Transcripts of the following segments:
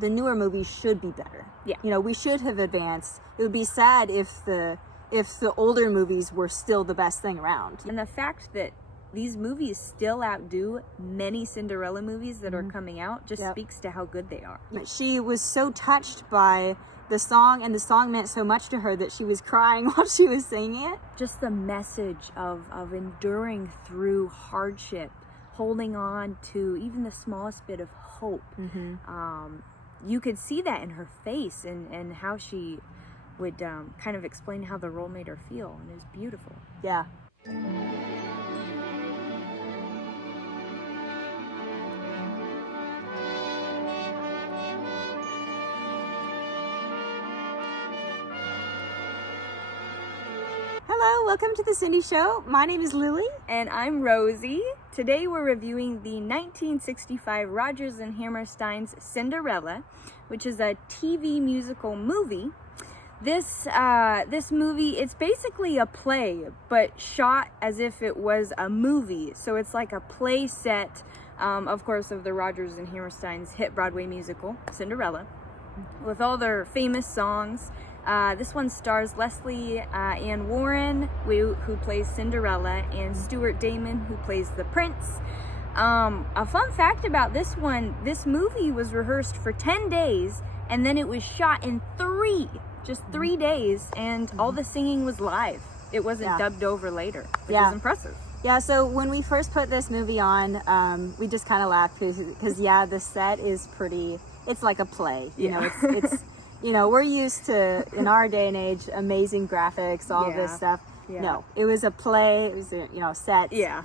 the newer movies should be better. Yeah. You know, we should have advanced. It would be sad if the older movies were still the best thing around. And the fact that these movies still outdo many Cinderella movies that are coming out just speaks to how good they are. She was so touched by the song, and the song meant so much to her that she was crying while she was singing it. Just the message of enduring through hardship, holding on to even the smallest bit of hope. You could see that in her face and how she would kind of explain how the role made her feel, and it was beautiful. Yeah. Hello, welcome to the Cindy Show. My name is Lily. And I'm Rosie. Today we're reviewing the 1965 Rodgers and Hammerstein's Cinderella, which is a TV musical movie. This movie, it's basically a play, but shot as if it was a movie. So it's like a play set, of course, of the Rodgers and Hammerstein's hit Broadway musical, Cinderella, with all their famous songs. This one stars Leslie Ann Warren, who plays Cinderella, and Stuart Damon, who plays the prince. A fun fact about this one, this movie was rehearsed for 10 days, and then it was shot in just 3 days, and all the singing was live. It wasn't dubbed over later, which is impressive. Yeah, so when we first put this movie on, we just kind of laughed because the set is pretty, it's like a play. You know, it's you know, we're used to, in our day and age, amazing graphics, all this stuff. Yeah. No, it was a play, it was, sets. Yeah.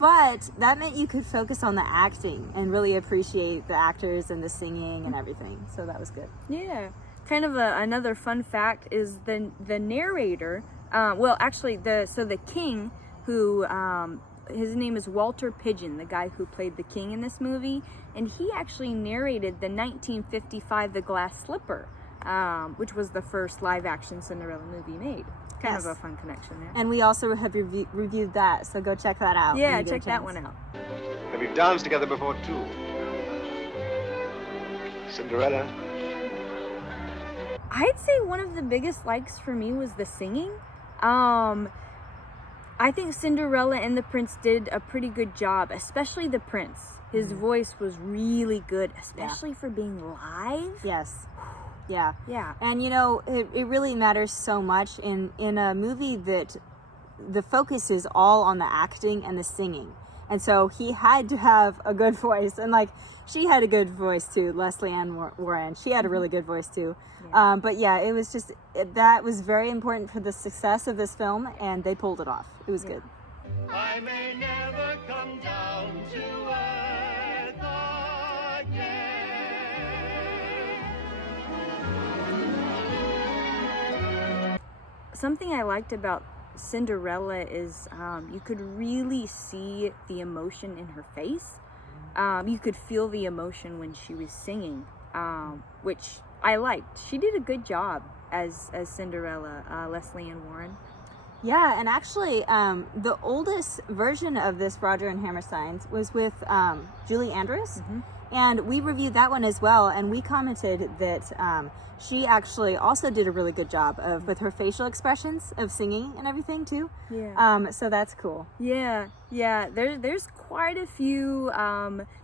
But that meant you could focus on the acting and really appreciate the actors and the singing and everything. So that was good. Yeah. Kind of another fun fact is the narrator, the king, who, his name is Walter Pidgeon, the guy who played the king in this movie, and he actually narrated the 1955 The Glass Slipper, which was the first live-action Cinderella movie made. Kind of a fun connection there. And we also have reviewed that, so go check that out. Yeah, check that one out. And we've danced together before, too. Cinderella. I'd say one of the biggest likes for me was the singing. I think Cinderella and the prince did a pretty good job, especially the prince. His voice was really good, especially for being live. Yes. Yeah. Yeah. And it really matters so much in a movie that the focus is all on the acting and the singing. And so he had to have a good voice. And she had a good voice too, Leslie Ann Warren. She had a really good voice too. Yeah. It was just, that was very important for the success of this film, and they pulled it off. It was good. I may never come down to earth again. Something I liked about Cinderella is you could really see the emotion in her face. You could feel the emotion when she was singing, which I liked. She did a good job as Cinderella, Leslie Ann Warren. Yeah, and actually, the oldest version of this Rodgers and Hammerstein was with Julie Andrews, and we reviewed that one as well, and we commented that she actually also did a really good job with her facial expressions of singing and everything too. Yeah. So that's cool. Yeah. There's quite a few.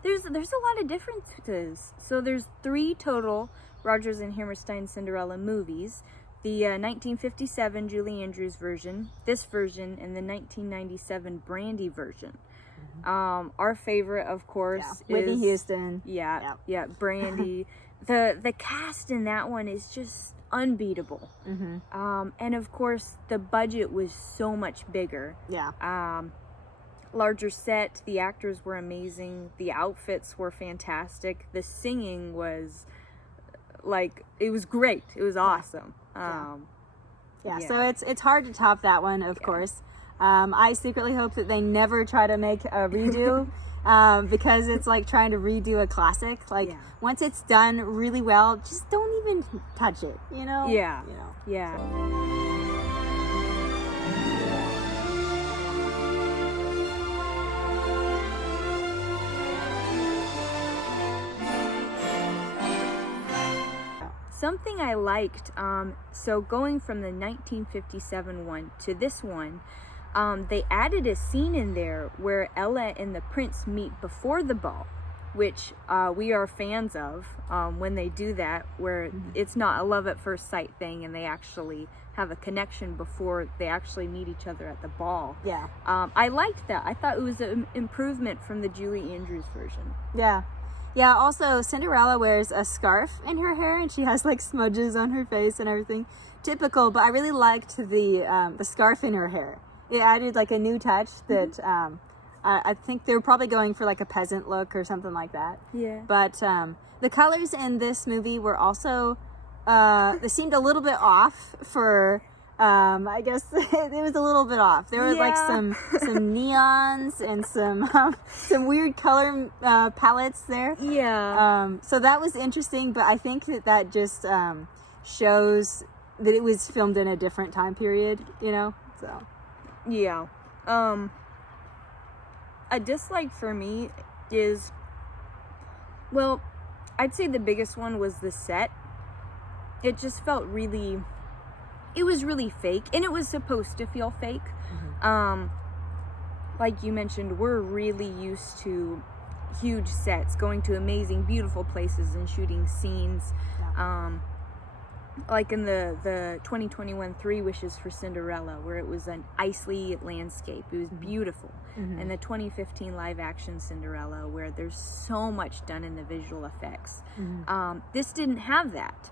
There's a lot of differences. So there's 3 total Rodgers and Hammerstein Cinderella movies. The 1957 Julie Andrews version, this version, and the 1997 Brandy version. Our favorite, of course, is Whitney Houston. Yeah, Brandy. The cast in that one is just unbeatable. And of course, the budget was so much bigger. Yeah. Larger set. The actors were amazing. The outfits were fantastic. The singing was it was great. It was awesome. So it's hard to top that one, of course. I secretly hope that they never try to make a redo, because it's like trying to redo a classic. Once it's done really well, just don't even touch it, Yeah. something I liked, so going from the 1957 one to this one, they added a scene in there where Ella and the prince meet before the ball, which we are fans of when they do that, where it's not a love at first sight thing and they actually have a connection before they actually meet each other at the ball. Yeah. I liked that. I thought it was an improvement from the Julie Andrews version. Yeah. Yeah, also Cinderella wears a scarf in her hair and she has like smudges on her face and everything. Typical, but I really liked the scarf in her hair. It added like a new touch that I think they were probably going for like a peasant look or something like that. Yeah. But the colors in this movie were also, they seemed a little bit off for, I guess it was a little bit off. There were like some neons and some weird color palettes there. Yeah. So that was interesting, but I think that just shows that it was filmed in a different time period, you know? So. Yeah. A dislike for me is, well, I'd say the biggest one was the set. It just felt really, it was really fake, and it was supposed to feel fake. Like you mentioned, we're really used to huge sets, going to amazing, beautiful places and shooting scenes. Like in the 2021 Three Wishes for Cinderella, where it was an icy landscape. It was beautiful. And the 2015 live action Cinderella, where there's so much done in the visual effects. This didn't have that.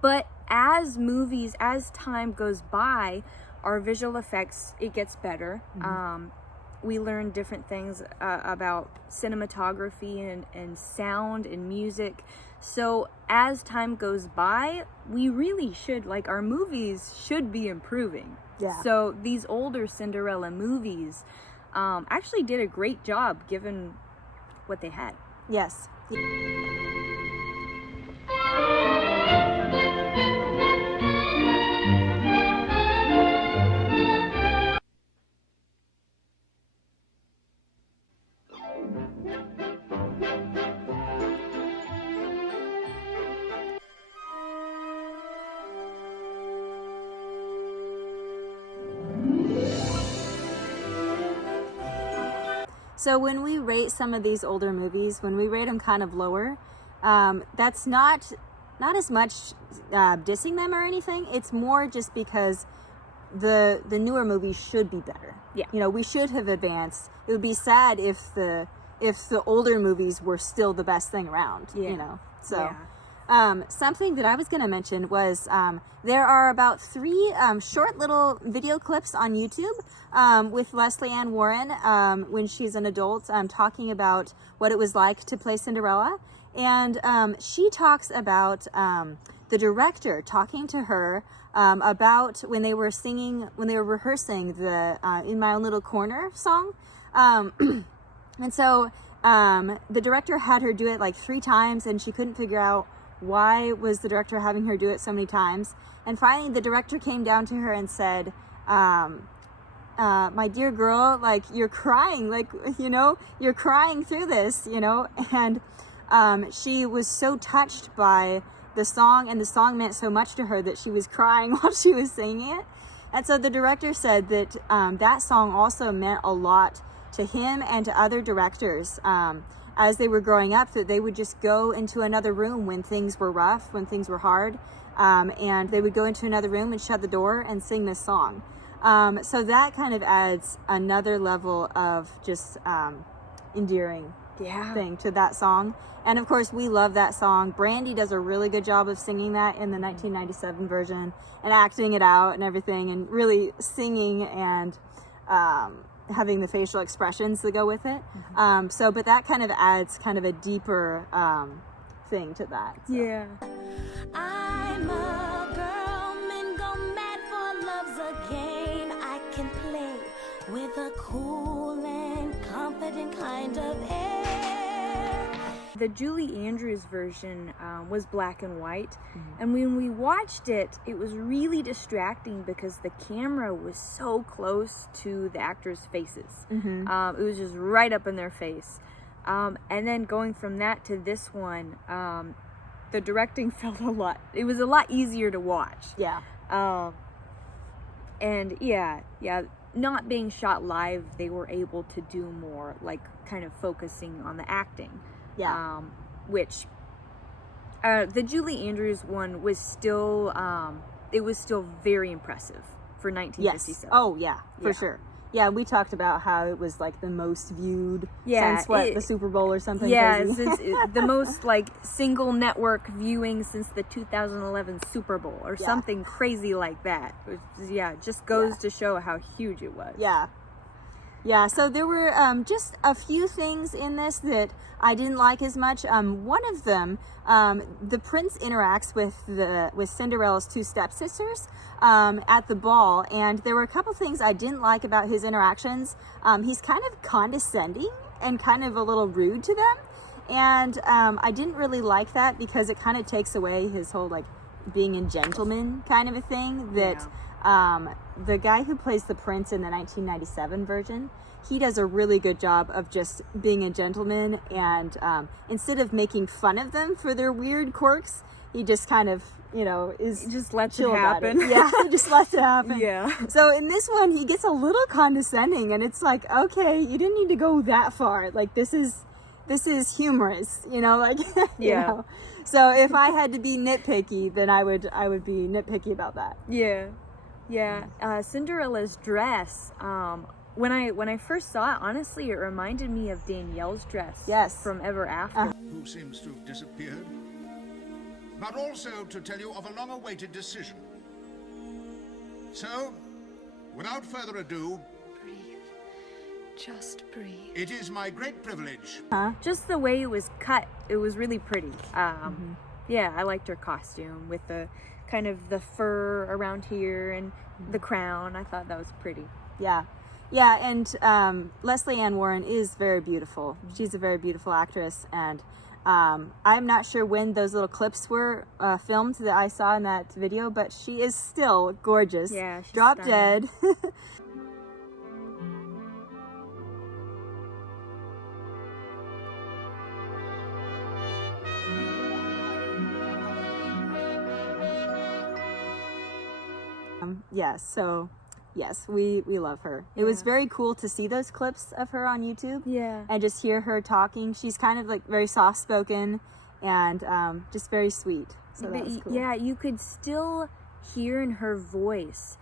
But as time goes by, our visual effects, it gets better. We learn different things about cinematography and sound and music. So as time goes by, we really should, like, our movies should be improving. Yeah. So these older Cinderella movies actually did a great job given what they had. Yes. So when we rate some of these older movies, when we rate them kind of lower, that's not as much dissing them or anything. It's more just because the newer movies should be better. Yeah. You know, we should have advanced. It would be sad if the older movies were still the best thing around. Yeah. You know. So. Yeah. Something that I was going to mention was there are about 3 short little video clips on YouTube with Leslie Ann Warren when she's an adult talking about what it was like to play Cinderella. And she talks about the director talking to her about when they were rehearsing the In My Own Little Corner song. And so the director had her do it like 3 times and she couldn't figure out why was the director having her do it so many times. And finally the director came down to her and said, my dear girl, like, you're crying, like, you know, you're crying through this, you know. And she was so touched by the song, and the song meant so much to her that she was crying while she was singing it. And so the director said that that song also meant a lot to him and to other directors as they were growing up, that they would just go into another room when things were rough, when things were hard, and they would go into another room and shut the door and sing this song. So that kind of adds another level of just endearing thing to that song. And of course, we love that song. Brandy does a really good job of singing that in the 1997 version and acting it out and everything, and really singing and having the facial expressions that go with it. But that kind of adds kind of a deeper thing to that. So. Yeah. I'm a girl, men go mad for love's a game I can play with a cool and confident kind of air. The Julie Andrews version was black and white, and when we watched it, it was really distracting because the camera was so close to the actors' faces. It was just right up in their face. And then going from that to this one, the directing felt it was a lot easier to watch. Yeah. And yeah, not being shot live, they were able to do more, like kind of focusing on the acting. Yeah. Which the Julie Andrews one was still, it was still very impressive for 1957. Yes. Oh yeah, for Yeah. sure. Yeah, we talked about how it was like the most viewed Yeah, since the Super Bowl or something. Yeah, crazy. since the most like single network viewing since the 2011 Super Bowl or something crazy like that. Which, just goes to show how huge it was. Yeah. Yeah, so there were just a few things in this that I didn't like as much. One of them, the prince interacts with Cinderella's two stepsisters at the ball, and there were a couple things I didn't like about his interactions. He's kind of condescending and kind of a little rude to them, and I didn't really like that because it kind of takes away his whole like being a gentleman kind of a thing that... the guy who plays the prince in the 1997 version, he does a really good job of just being a gentleman, and instead of making fun of them for their weird quirks, he just kind of, is Just lets it chill about happen. it. Yeah, just lets it happen. Yeah. So in this one, he gets a little condescending, and it's like, okay, you didn't need to go that far. Like, this is humorous, like, Yeah. know. So if I had to be nitpicky, then I would be nitpicky about that. Yeah. Cinderella's dress. When I first saw it, honestly, it reminded me of Danielle's dress. Yes. From Ever After. Who seems to have disappeared, but also to tell you of a long-awaited decision. So, without further ado, Breathe. Just breathe. it is my great privilege. Just the way it was cut, it was really pretty. Yeah, I liked her costume with the kind of the fur around here and the crown. I thought that was pretty. Yeah, and Leslie Ann Warren is very beautiful. She's a very beautiful actress, and I'm not sure when those little clips were filmed that I saw in that video, but she is still gorgeous. Yeah, she's Drop stunning. dead. Yes, we love her. It was very cool to see those clips of her on YouTube. Yeah. And just hear her talking. She's kind of like very soft spoken and just very sweet. So that was cool. Yeah, you could still hear in her voice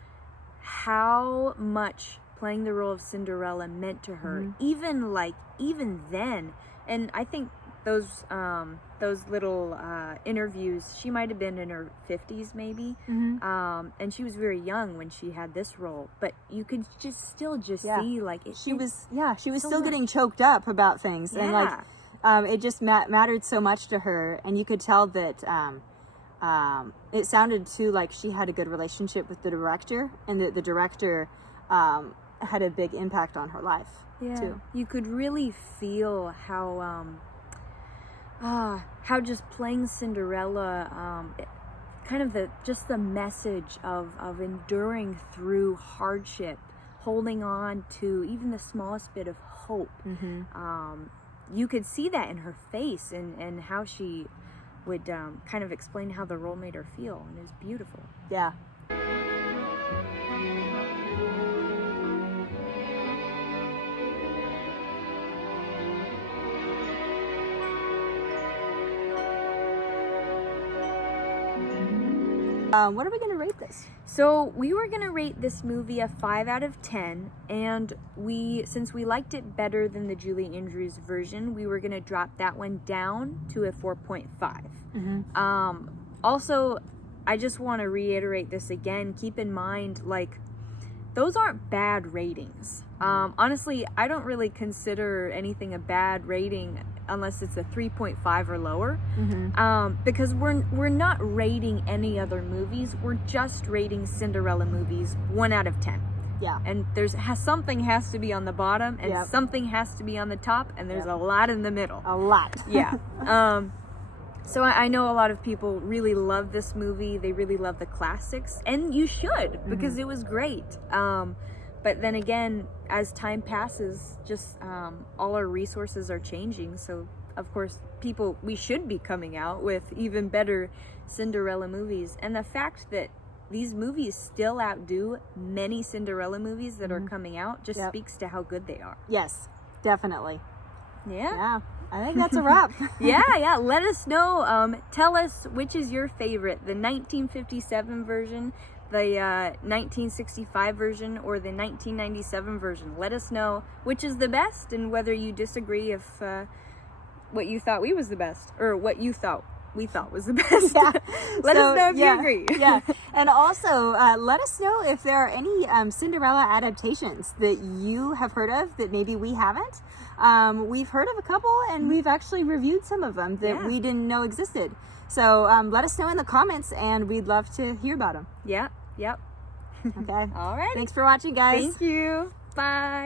how much playing the role of Cinderella meant to her, even then. And I think those little interviews, she might have been in her 50s maybe, and she was very young when she had this role, but you could still see like she was so still much. getting choked up about things, and like it just mattered so much to her, and you could tell that it sounded too like she had a good relationship with the director, and that the director had a big impact on her life too. You could really feel how just playing Cinderella, kind of the message of enduring through hardship, holding on to even the smallest bit of hope. You could see that in her face, and how she would kind of explain how the role made her feel, and it was beautiful. Yeah. What are we going to rate this? So we were going to rate this movie a 5 out of 10, and since we liked it better than the Julie Andrews version, we were going to drop that one down to a 4.5. Also, I just want to reiterate this again. Keep in mind, like, those aren't bad ratings. Honestly, I don't really consider anything a bad rating unless it's a 3.5 or lower, because we're not rating any other movies. We're just rating Cinderella movies 1 out of 10. Yeah. And something has to be on the bottom, and something has to be on the top, and there's a lot in the middle. A lot. Yeah. So I know a lot of people really love this movie. They really love the classics, and you should, because it was great. But then again, as time passes, just all our resources are changing. So of course, we should be coming out with even better Cinderella movies. And the fact that these movies still outdo many Cinderella movies that are coming out just speaks to how good they are. Yes, definitely. Yeah. I think that's a wrap. Yeah. Let us know. Tell us which is your favorite, the 1957 version, the 1965 version, or the 1997 version. Let us know which is the best and whether you disagree if what you thought was the best, or what you thought we thought was the best. Yeah. Let us know if you agree. Yeah. And also, let us know if there are any Cinderella adaptations that you have heard of that maybe we haven't. We've heard of a couple, and we've actually reviewed some of them that we didn't know existed. So let us know in the comments, and we'd love to hear about them. Yep. Okay. All right. Thanks for watching, guys. Thank you. Bye.